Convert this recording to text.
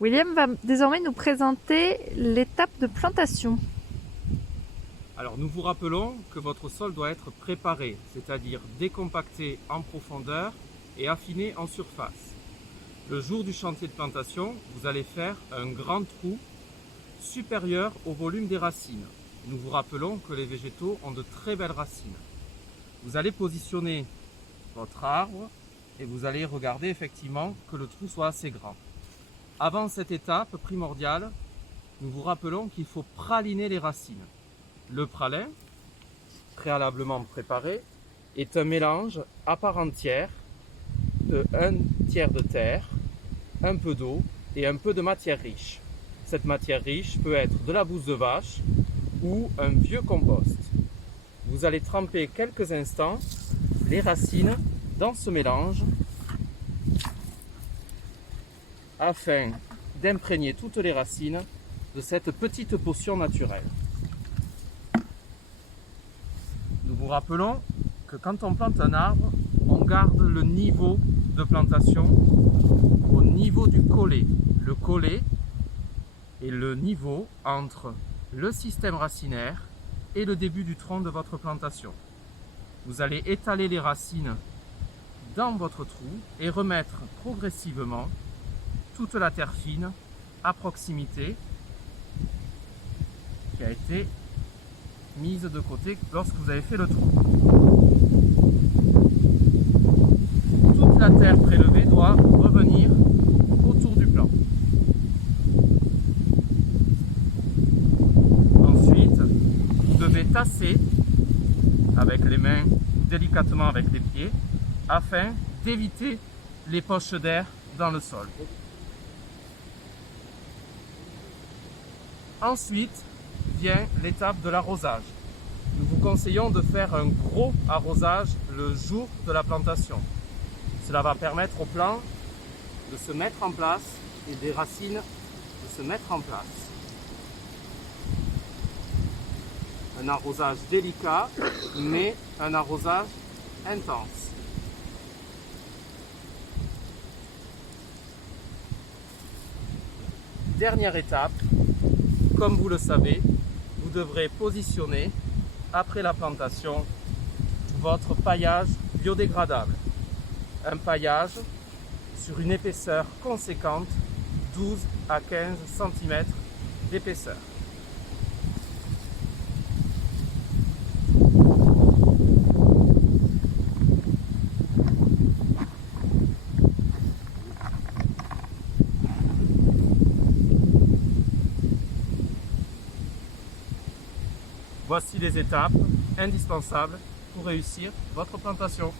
William va désormais nous présenter l'étape de plantation. Alors nous vous rappelons que votre sol doit être préparé, c'est-à-dire décompacté en profondeur et affiné en surface. Le jour du chantier de plantation, vous allez faire un grand trou supérieur au volume des racines. Nous vous rappelons que les végétaux ont de très belles racines. Vous allez positionner votre arbre et vous allez regarder effectivement que le trou soit assez grand. Avant cette étape primordiale, nous vous rappelons qu'il faut praliner les racines. Le pralin, préalablement préparé, est un mélange à part entière de 1/3 de terre, un peu d'eau et un peu de matière riche. Cette matière riche peut être de la bouse de vache ou un vieux compost. Vous allez tremper quelques instants les racines dans ce mélange afin d'imprégner toutes les racines de cette petite potion naturelle. Nous vous rappelons que quand on plante un arbre, on garde le niveau de plantation au niveau du collet. Le collet est le niveau entre le système racinaire et le début du tronc de votre plantation. Vous allez étaler les racines dans votre trou et remettre progressivement toute la terre fine à proximité qui a été mise de côté lorsque vous avez fait le trou. Toute la terre prélevée doit revenir autour du plan. Ensuite, vous devez tasser avec les mains ou délicatement avec les pieds afin d'éviter les poches d'air dans le sol. Ensuite vient l'étape de l'arrosage. Nous vous conseillons de faire un gros arrosage le jour de la plantation. Cela va permettre au plant de se mettre en place et des racines de se mettre en place. Un arrosage délicat, mais un arrosage intense. Dernière étape, comme vous le savez, vous devrez positionner, après la plantation, votre paillage biodégradable. Un paillage sur une épaisseur conséquente, 12 à 15 cm d'épaisseur. Voici les étapes indispensables pour réussir votre plantation.